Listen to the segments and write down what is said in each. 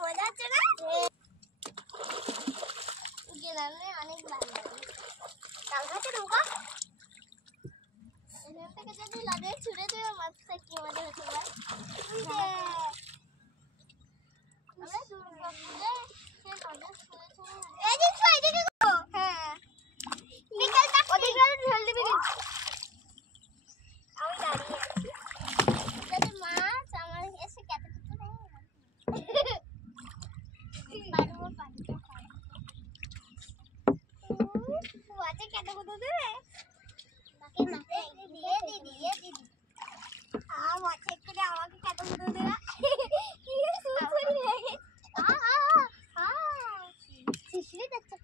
মজা হচ্ছে না? গ্রামে অনেক ভালো লাগে। তাল গাছে নৌকা এখান থেকে যদি লাগে ছুড়ে দেবে মাছটা কি মজা হতে পারে। আমরা দুর্গা পূজায় সে নদে ছুঁড়ে ছুঁড়ে এদিকে গো। হ্যাঁ বিকেলটা ওদিকে ঢেল দিবি কিন্তু। আমি দাঁড়িয়ে আছি যদি মাছ আমার এসে কেটে দিতে পারে পারবো পারবো মাছে কেটে কোথাও দেবে বাকি মাছে দিয়ে দিদি মাছে করে আমাকে কেটে কোথাও দেবে কি সুন্দর লাগে শিশলি দেখতে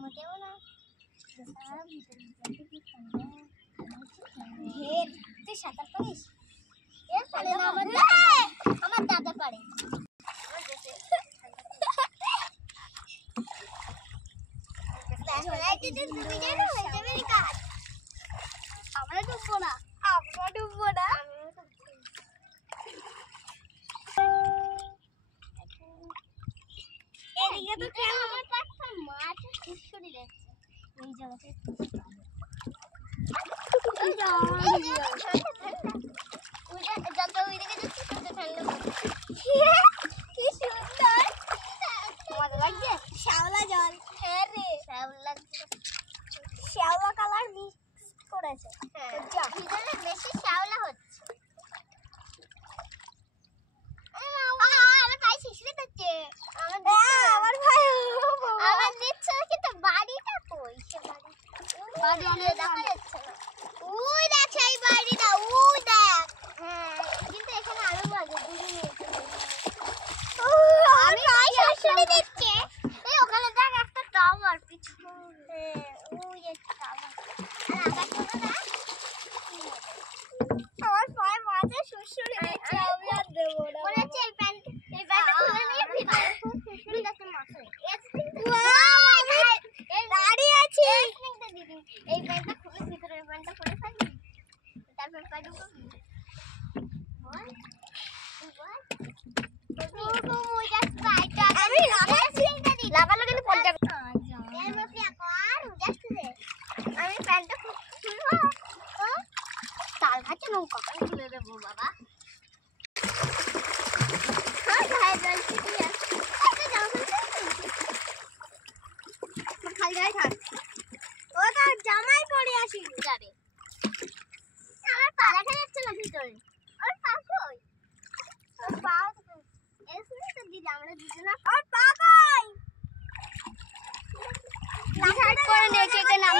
মোটেও না তুই সাঁতার পারিস? এর ফলে আমার দাদা পারে। আমরা ডুববো না এদিকে তো কেন আমার পাশে মাছ সুসুরি দেখছে এই জায়গাতে শ্যাওলা জল। হ্যাঁ রে শ্যাওলা কালার মিক্স করেছে বেশি শ্যাওলা হচ্ছে। আমার ভাই শিশিরে দিচ্ছে আমার ভাই আমার দিচ্ছে কিন্তু বাড়িটা কই সে বাড়ি অনেক দেখা যাচ্ছে না। ওই দেখ সেই বাড়িটা ওই দেখ। হ্যাঁ কিন্তু এখানে আরো বাজে আমি শিশিরে দিচ্ছে এই ওখানে দেখ একটা টাওয়ার পিছনে। হ্যাঁ ওই একটা টাওয়ার আর আকাশটা না আমার পায়ে মাঝে শিশিরে দিচ্ছে আমি আর দেবো না মনে হচ্ছে এই প্যান্টটা খুলে নিয়ে ভিতরে খুব শিশিরে দেখতে মাছে দাঁড়িয়ে আছে এই প্যান্টটা খুলে ভিতরে প্যান্টটা খুলে ফেলবি তারপর পাড়ু আমি প্যান্টটা খুলবো তাল গাছে নৌকা খুলে দেবো বাবা। জামাই পরে আসি যাবে আমার পা দেখা যাচ্ছে না ভিতরে আর পা কই তোর পা এসে তো দিদি আমরা দুজনা আর পা কই ডিসাইড করে নিয়েছে এটা নাম